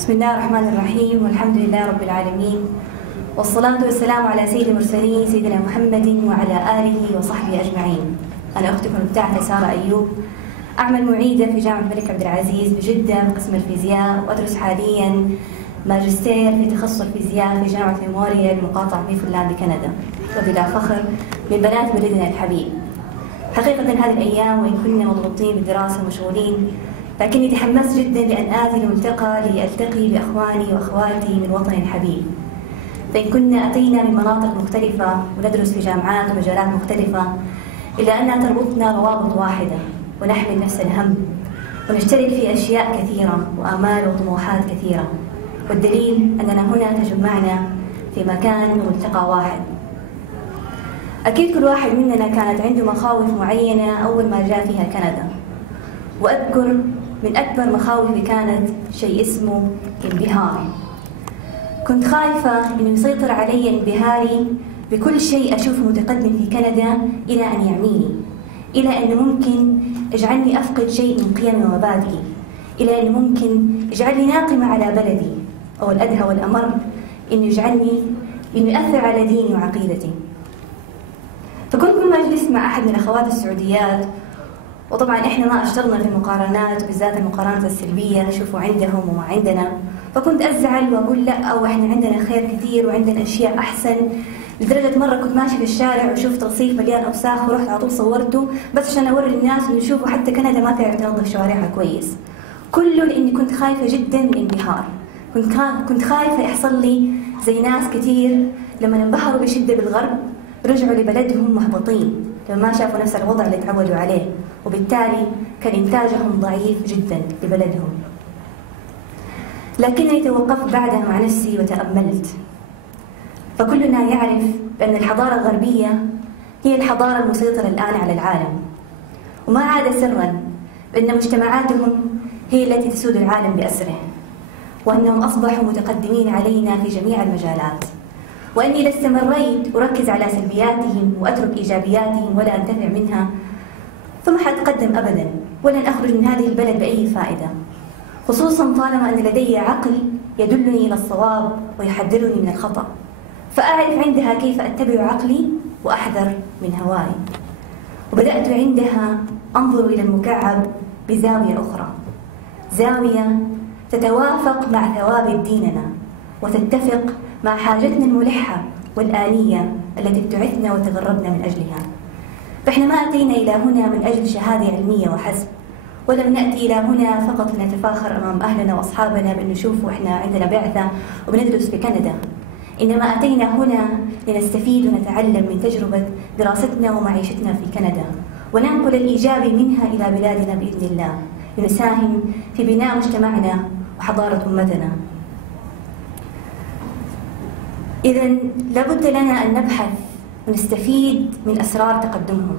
بسم الله الرحمن الرحيم، والحمد لله رب العالمين، والصلاة والسلام على سيد المرسلين سيدنا محمد وعلى آله وصحبه أجمعين. أنا أختكم المبتعثة سارة أيوب، أعمل معيدة في جامعة الملك عبد العزيز بجدة بقسم الفيزياء، وأدرس حاليا ماجستير في تخصص الفيزياء في جامعة ميموريال مقاطعة نيوفنلاند بكندا، وبلا فخر من بنات بلدنا الحبيب. حقيقة هذه الأيام وإن كنا مضغوطين بالدراسة ومشغولين، لكني تحمست جدا لأن آتي الملتقى لألتقي بأخواني وأخواتي من وطني الحبيب. فإن كنا أتينا من مناطق مختلفة وندرس في جامعات ومجالات مختلفة، إلا أنها تربطنا روابط واحدة ونحمل نفس الهم ونشترك في أشياء كثيرة وآمال وطموحات كثيرة، والدليل أننا هنا تجمعنا في مكان وملتقى واحد. أكيد كل واحد مننا كانت عنده مخاوف معينة أول ما جاء فيها كندا، وأذكر من أكبر مخاوفي كانت شيء اسمه انبهار. كنت خايفة إنه يسيطر علي انبهاري بكل شيء أشوفه متقدم في كندا إلى أن يعميني، إلى أنه ممكن يجعلني أفقد شيء من قيمي ومبادئي، إلى أنه ممكن يجعلني ناقمة على بلدي، أو الأدهى والأمر إنه يجعلني إنه يأثر على ديني وعقيدتي. فكنت كل ما جلست مع أحد من الأخوات السعوديات، وطبعا إحنا ما أشتغلنا في المقارنات وبالذات المقارنات السلبية، شوفوا عندهم وما عندنا، فكنت أزعل وأقول لا، أو إحنا عندنا خير كثير وعندنا أشياء أحسن. لدرجة مرة كنت ماشي في الشارع وشفت رصيف مليان أوساخ ورحت على طول صورته بس عشان أوري الناس إنه شوفوا حتى كندا ما تعرف تنظف شوارعها كويس. كله لأني كنت خايفة جدا من الانبهار. كنت خايفة يحصل لي زي ناس كثير لما انبهروا بشدة بالغرب رجعوا لبلدهم محبطين لما ما شافوا نفس الوضع اللي تعودوا عليه، وبالتالي كان إنتاجهم ضعيف جدا لبلدهم. لكنني توقفت بعدها مع نفسي وتأملت، فكلنا يعرف بأن الحضارة الغربية هي الحضارة المسيطرة الآن على العالم، وما عاد سرا بأن مجتمعاتهم هي التي تسود العالم بأسره، وأنهم أصبحوا متقدمين علينا في جميع المجالات، وأني إذا استمريت أركز على سلبياتهم وأترك إيجابياتهم ولا أنتفع منها فما حأتقدم أبدا، ولن أخرج من هذه البلد بأي فائدة، خصوصا طالما أن لدي عقل يدلني إلى الصواب ويحذرني من الخطأ، فأعرف عندها كيف أتبع عقلي وأحذر من هواي. وبدأت عندها أنظر إلى المكعب بزاوية أخرى، زاوية تتوافق مع ثوابت ديننا وتتفق مع حاجتنا الملحة والآنية التي ابتعثنا وتغربنا من أجلها. فإحنا ما أتينا إلى هنا من أجل شهادة علمية وحسب، ولم نأتي إلى هنا فقط لنتفاخر أمام أهلنا وأصحابنا بأن نشوفوا إحنا عندنا بعثة وبندرس في كندا، إنما أتينا هنا لنستفيد ونتعلم من تجربة دراستنا ومعيشتنا في كندا، وننقل الإيجابي منها إلى بلادنا بإذن الله، لنساهم في بناء مجتمعنا وحضارة أمتنا. إذن لابد لنا أن نبحث ونستفيد من أسرار تقدمهم،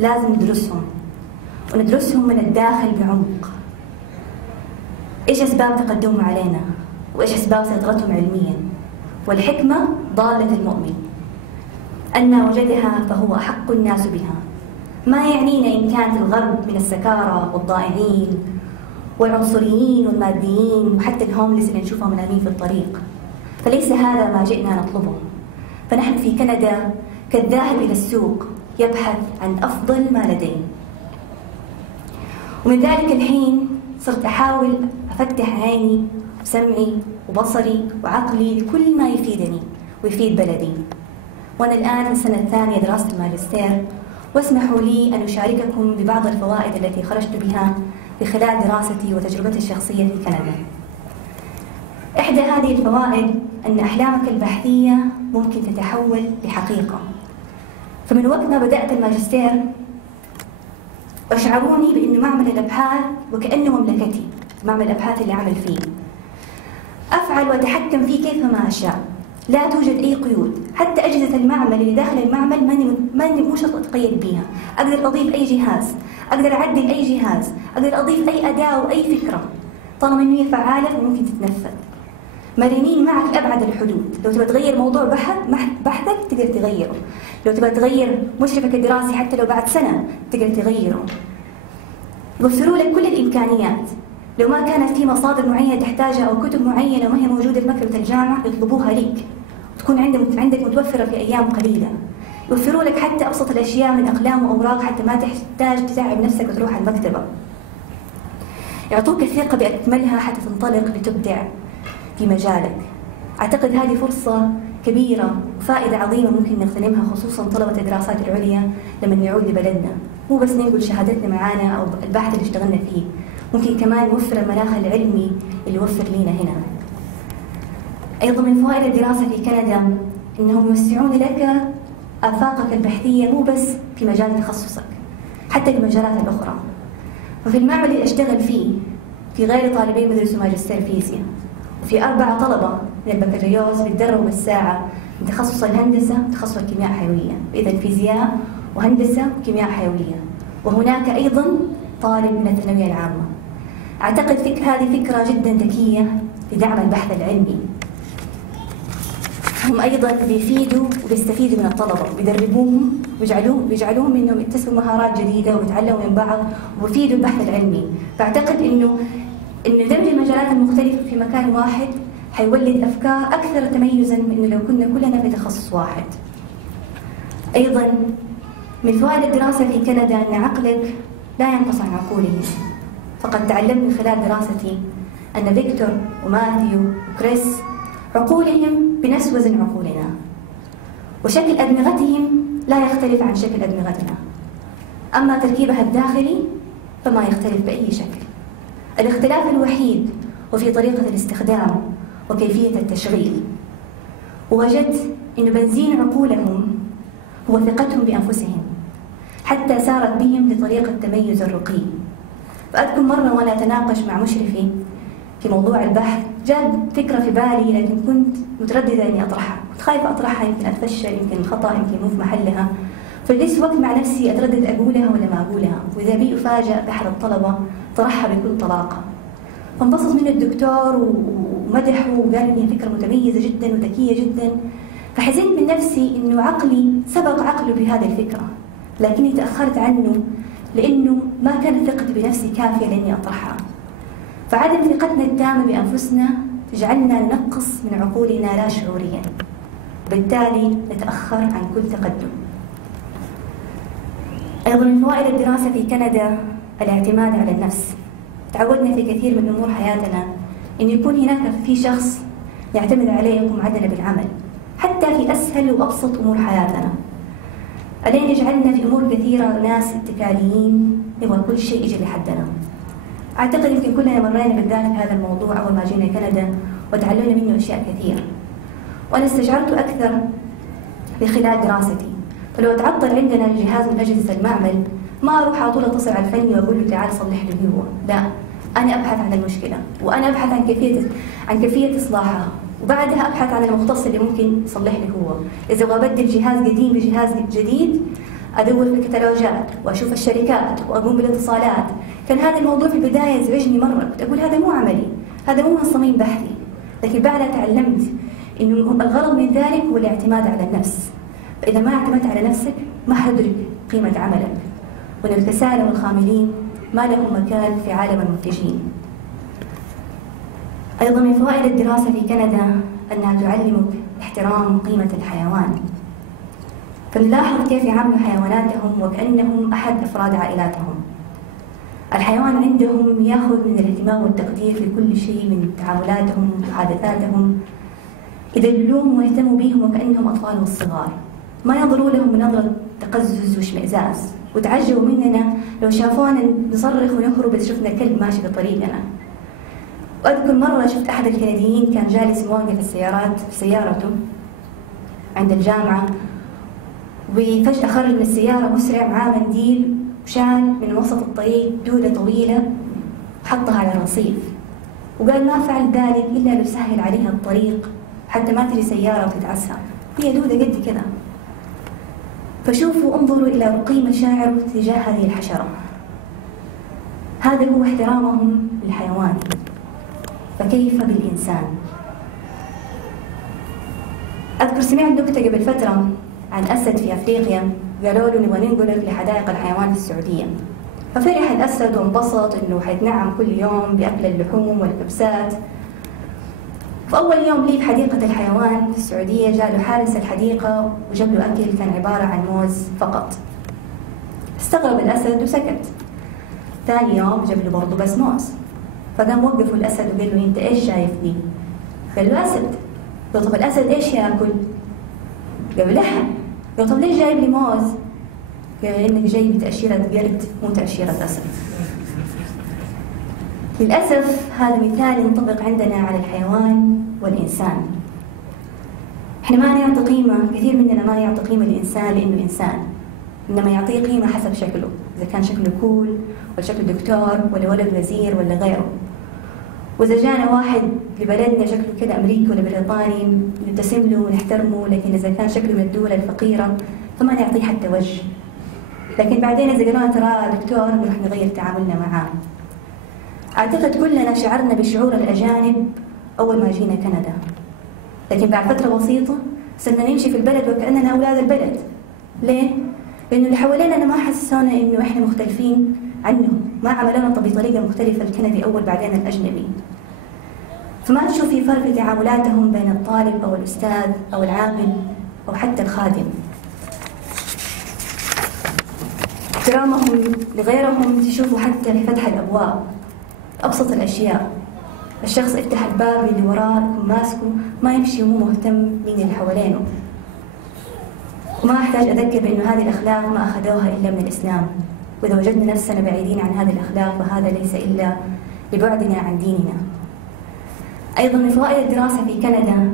لازم ندرسهم من الداخل بعمق. إيش أسباب تقدمهم علينا؟ وإيش أسباب سيطرتهم علميا؟ والحكمة ضالة المؤمن، أن وجدها فهو أحق الناس بها. ما يعنينا إن كانت الغرب من السكارى والضائعين والعنصريين والماديين وحتى الهوملس اللي نشوفهم منامين في الطريق، فليس هذا ما جئنا نطلبه. فنحن في كندا كالذاهب إلى السوق يبحث عن أفضل ما لديه. ومن ذلك الحين صرت أحاول أفتح عيني وسمعي وبصري وعقلي لكل ما يفيدني ويفيد بلدي. وأنا الآن في السنة الثانية دراسة الماجستير، واسمحوا لي أن أشارككم ببعض الفوائد التي خرجت بها في خلال دراستي وتجربتي الشخصية في كندا. إحدى هذه الفوائد أن أحلامك البحثية ممكن تتحول لحقيقة. فمن وقت ما بدأت الماجستير أشعروني بأنه معمل الأبحاث وكأنه مملكتي، معمل الأبحاث اللي أعمل فيه أفعل وأتحكم فيه كيفما أشاء، لا توجد أي قيود. حتى أجهزة المعمل اللي داخل المعمل ماني مو شرط أتقيد بها، أقدر أضيف أي جهاز، أقدر أعدل أي جهاز، أقدر أضيف أي أداة وأي فكرة طالما إنه هي فعالة وممكن تتنفذ. مرنين معك لأبعد الحدود. لو تبغى تغير موضوع بحثك تقدر تغيره، لو تبغى تغير مشرفك الدراسي حتى لو بعد سنة تقدر تغيره. يوفروا لك كل الإمكانيات لو ما كانت في مصادر معينة تحتاجها أو كتب معينة ما هي موجودة في مكتبة الجامعة يطلبوها لك، تكون عندك متوفرة في أيام قليلة. يوفروا لك حتى أبسط الأشياء من أقلام وأوراق حتى ما تحتاج تتعب نفسك وتروح المكتبة. يعطوك الثقة بأكملها حتى تنطلق لتبدع في مجالك. أعتقد هذه فرصة كبيرة وفائدة عظيمة ممكن نغتنمها، خصوصا طلبة الدراسات العليا لما نعود لبلدنا. مو بس ننقل شهادتنا معانا أو البحث اللي اشتغلنا فيه، ممكن كمان نوفر المناخ العلمي اللي يوفر لنا هنا. أيضا من فوائد الدراسة في كندا أنهم يوسعون لك آفاقك البحثية، مو بس في مجال تخصصك، حتى في المجالات الأخرى. ففي المعمل اللي أشتغل فيه في غير طالبين بيدرسوا ماجستير فيزياء، وفي 4 طلبة من البكالوريوس بيتدربوا بالساعة من تخصص الهندسة وتخصص الكيمياء الحيوية، إذا فيزياء وهندسة وكيمياء حيوية، وهناك أيضا طالب من الثانوية العامة. أعتقد هذه فكرة جدا ذكية لدعم البحث العلمي. هم أيضا بيفيدوا وبيستفيدوا من الطلبة، بيدربوهم ويجعلوهم إنهم يكتسبوا مهارات جديدة ويتعلموا من بعض ويفيدوا البحث العلمي. فأعتقد إنه دمج المجالات المختلفة في مكان واحد حيولد أفكار أكثر تميزا من إنه لو كنا كلنا في تخصص واحد. أيضا من فوائد الدراسة في كندا أن عقلك لا ينقص عن عقولهم. فقد تعلمت من خلال دراستي أن فيكتور وماثيو وكريس عقولهم بنفس وزن عقولنا، وشكل أدمغتهم لا يختلف عن شكل أدمغتنا، أما تركيبها الداخلي فما يختلف بأي شكل. الاختلاف الوحيد هو في طريقة الاستخدام وكيفية التشغيل. ووجدت أن بنزين عقولهم هو ثقتهم بأنفسهم، حتى سارت بهم لطريقة تميز الرقي. فأذكر مرة وأنا أتناقش مع مشرفي في موضوع البحث، جاءت فكرة في بالي لكن كنت مترددة إني أطرحها، كنت خايفة أطرحها يمكن أتفشل، يمكن خطأ، يمكن مو في محلها. فجلست وقت مع نفسي أتردد أقولها ولا ما أقولها، وإذا بي أفاجأ بأحد الطلبة طرحها بكل طلاقة. فانبسط منه الدكتور ومدحه وقال إني فكرة متميزة جدا وذكية جدا. فحزنت من نفسي إنه عقلي سبق عقله بهذه الفكرة، لكني تأخرت عنه لأنه ما كانت ثقتي بنفسي كافية لأني أطرحها. فعدم ثقتنا التامة بأنفسنا تجعلنا ننقص من عقولنا لا شعوريا، وبالتالي نتأخر عن كل تقدم. أيضا من فوائد الدراسة في كندا الاعتماد على النفس. تعودنا في كثير من أمور حياتنا أن يكون هناك في شخص يعتمد عليه يقوم معنا بالعمل، حتى في أسهل وأبسط أمور حياتنا. ألين يجعلنا في أمور كثيرة ناس اتكاليين، نبغى كل شيء يجي لحدنا. أعتقد يمكن كلنا مرينا بالذات في هذا الموضوع أول ما جينا كندا وتعلمنا منه أشياء كثير، وأنا استشعرته أكثر في خلال دراستي. فلو تعطل عندنا جهاز من أجهزة المعمل ما أروح على طول أتصل على الفني وأقول له تعال صلح لي هو، لا، أنا أبحث عن المشكلة وأنا أبحث عن كيفية إصلاحها، وبعدها أبحث عن المختص اللي ممكن يصلح لي هو. إذا أبغى أبدل جهاز قديم بجهاز جديد أدور في الكتالوجات وأشوف الشركات وأقوم بالاتصالات. كان هذا الموضوع في البداية يزعجني مرة، كنت أقول هذا مو عملي، هذا مو من صميم بحثي. لكن بعدها تعلمت إنه الغرض من ذلك هو الاعتماد على النفس. فإذا ما اعتمدت على نفسك ما حتدرك قيمة عملك، وأن الكسالى والخاملين ما لهم مكان في عالم المنتجين. أيضا من فوائد الدراسة في كندا أنها تعلمك احترام قيمة الحيوان. فنلاحظ كيف يعاملوا حيواناتهم وكأنهم أحد أفراد عائلاتهم. الحيوان عندهم يأخذ من الاهتمام والتقدير في كل شيء، من تعاملاتهم وعاداتهم. يدلوهم ويهتموا بهم وكأنهم أطفالهم الصغار، ما ينظروا لهم بنظرة تقزز واشمئزاز، وتعجبوا مننا لو شافونا نصرخ ونهرب إذا شفنا كلب ماشي بطريقنا. وأذكر مرة شفت أحد الكنديين كان جالس موقف السيارات في سيارته عند الجامعة، وفجأة خرج من السيارة مسرع معاه منديل وشال من وسط الطريق دودة طويلة وحطها على الرصيف، وقال ما فعل ذلك إلا ليسهل عليها الطريق حتى ما تجي سيارة وتتعسى، هي دودة قد كذا. فشوفوا، انظروا إلى رقي مشاعر تجاه هذه الحشرة. هذا هو احترامهم للحيوان، فكيف بالإنسان؟ أذكر سمعت نكتة قبل فترة عن أسد في أفريقيا، قالوا له نبغى ننقلك لحدائق الحيوان في السعودية. ففرح الأسد وانبسط إنه حيتنعم كل يوم بأكل اللحوم والكبسات. فأول يوم لي في حديقة الحيوان في السعودية جاء له حارس الحديقة وجاب له أكل كان عبارة عن موز فقط. استغرب الأسد وسكت. ثاني يوم جاب له برضه بس موز. فقام وقفه الأسد وقال له: أنت إيش شايف لي؟ قال له: أسد. قال: طب الأسد إيش ياكل؟ قال له: لحم. قال: طب ليش جايب لي موز؟ قال: إنك جاي بتأشيرة قرد مو تأشيرة أسد. للأسف هذا مثال ينطبق عندنا على الحيوان والإنسان. إحنا ما نعطي قيمة، كثير مننا ما يعطي قيمة للإنسان لأنه إنسان، إنما يعطيه قيمة حسب شكله، إذا كان شكله كول ولا شكله دكتور ولا ولد وزير ولا غيره. وإذا جانا واحد لبلدنا شكله كده أمريكي ولا بريطاني نبتسم له ونحترمه، لكن إذا كان شكله من الدول الفقيرة فما نعطيه حتى وجه. لكن بعدين إذا قالوا ترى دكتور نروح نغير تعاملنا معاه. أعتقد كلنا شعرنا بشعور الأجانب أول ما جينا كندا، لكن بعد فترة بسيطة صرنا نمشي في البلد وكأننا أولاد البلد. ليه؟ لأنه اللي حوالينا ما حسسونا إنه إحنا مختلفين عنهم، ما عملونا بطريقة مختلفة الكندي أول بعدين الأجنبي. فما تشوف في فرق في تعاملاتهم بين الطالب أو الأستاذ أو العامل أو حتى الخادم. احترامهم لغيرهم تشوفوا حتى في فتح الأبواب، أبسط الأشياء. الشخص يفتح الباب اللي وراه يكون ماسكه، ما يمشي ومو مهتم مين اللي حوالينه. وما أحتاج أذكر بأنه هذه الأخلاق ما أخذوها إلا من الإسلام، وإذا وجدنا نفسنا بعيدين عن هذه الأخلاق فهذا ليس إلا لبعدنا عن ديننا. أيضا من فوائد الدراسة في كندا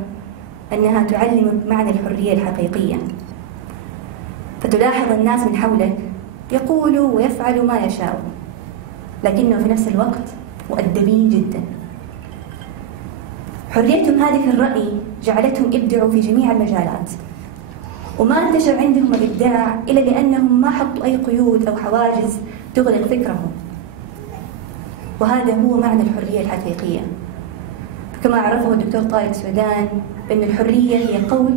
أنها تعلمك معنى الحرية الحقيقية، فتلاحظ الناس من حولك يقولوا ويفعلوا ما يشاءوا، لكنه في نفس الوقت مؤدبين جدا. حريتهم هذه في الرأي جعلتهم يبدعوا في جميع المجالات، وما انتشر عندهم الإبداع إلا لأنهم ما حطوا أي قيود أو حواجز تغلق فكرهم. وهذا هو معنى الحرية الحقيقية، كما عرفه الدكتور طارق سودان بأن الحرية هي قول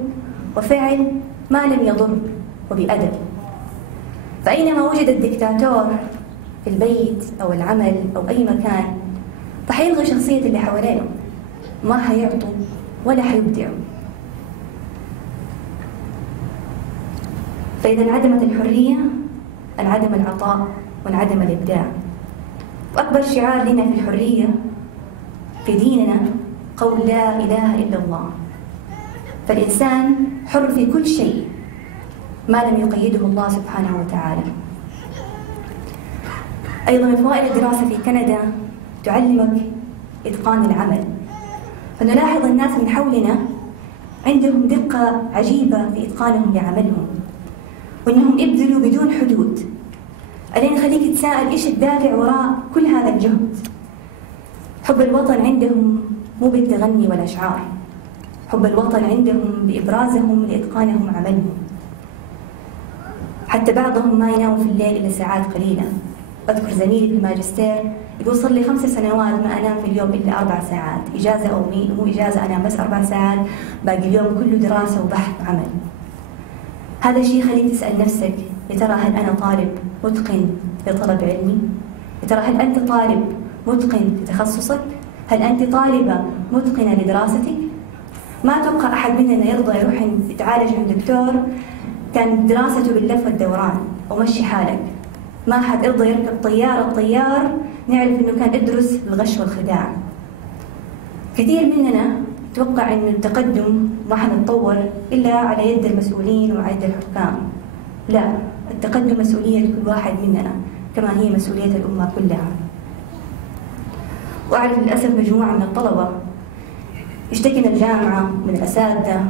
وفعل ما لم يضر وبأدب. فأينما وجد الدكتاتور في البيت أو العمل أو أي مكان فحيلغي شخصية اللي حوالينه، ما حيعطوا ولا حيبدعوا. فإذا انعدمت الحرية انعدم العطاء وانعدم الإبداع. وأكبر شعار لنا في الحرية في ديننا قول لا إله إلا الله، فالإنسان حر في كل شيء ما لم يقيده الله سبحانه وتعالى. أيضا من فوائد الدراسة في كندا تعلمك إتقان العمل، فنلاحظ الناس من حولنا عندهم دقة عجيبة في إتقانهم لعملهم، وأنهم يبذلوا بدون حدود. ألين خليك تساءل إيش الدافع وراء كل هذا الجهد. حب الوطن عندهم مو بالتغني والأشعار، حب الوطن عندهم بإبرازهم لإتقانهم عملهم. حتى بعضهم ما يناموا في الليل إلا ساعات قليلة. أذكر زميلي في الماجستير يقول صار لي 5 سنوات ما أنام في اليوم إلا 4 ساعات، إجازة أو مو إجازة أنام بس 4 ساعات، باقي اليوم كله دراسة وبحث وعمل. هذا الشيء يخليك تسأل نفسك يا ترى هل أنا طالب متقن لطلب علمي؟ يا ترى هل أنت طالب متقن لتخصصك؟ هل أنت طالبة متقنة لدراستك؟ ما أتوقع أحد مننا يرضى يروح يتعالج عند دكتور كان دراسته باللف والدوران ومشي حالك. ما أحد يرضى يركب طيار نعرف إنه كان يدرس الغش والخداع. كثير مننا يتوقع إنه التقدم ما حنتطور إلا على يد المسؤولين وعلى يد الحكام. لا، التقدم مسؤولية لكل واحد مننا كما هي مسؤولية الأمة كلها. وأعرف للأسف مجموعة من الطلبة يشتكي من الجامعة من الأساتذة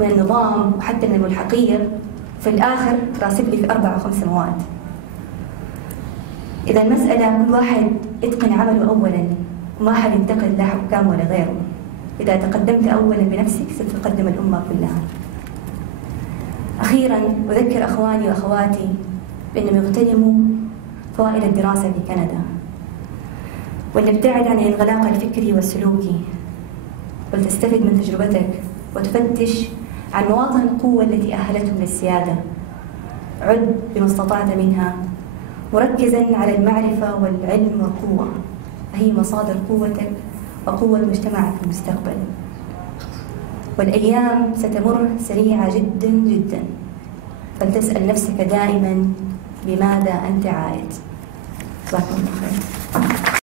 من النظام وحتى من الملحقية، في الآخر راسب لي في 4 أو 5 مواد. إذا المسألة كل واحد يتقن عمله أولا وما حد ينتقد لا حكام ولا غيره. إذا تقدمت أولا بنفسك ستقدم الأمة كلها. أخيرا أذكر أخواني وأخواتي بأنهم يغتنموا فوائد الدراسة في كندا، وأن نبتعد عن الانغلاق الفكري والسلوكي، ولتستفد من تجربتك وتفتش عن مواطن القوة التي أهلتهم للسيادة. عد بما استطعت منها مركزا على المعرفة والعلم والقوة، فهي مصادر قوتك وقوة مجتمعك في المستقبل. والأيام ستمر سريعة جدا جدا، فلتسأل نفسك دائما بماذا أنت عائد. جزاكم الله خير.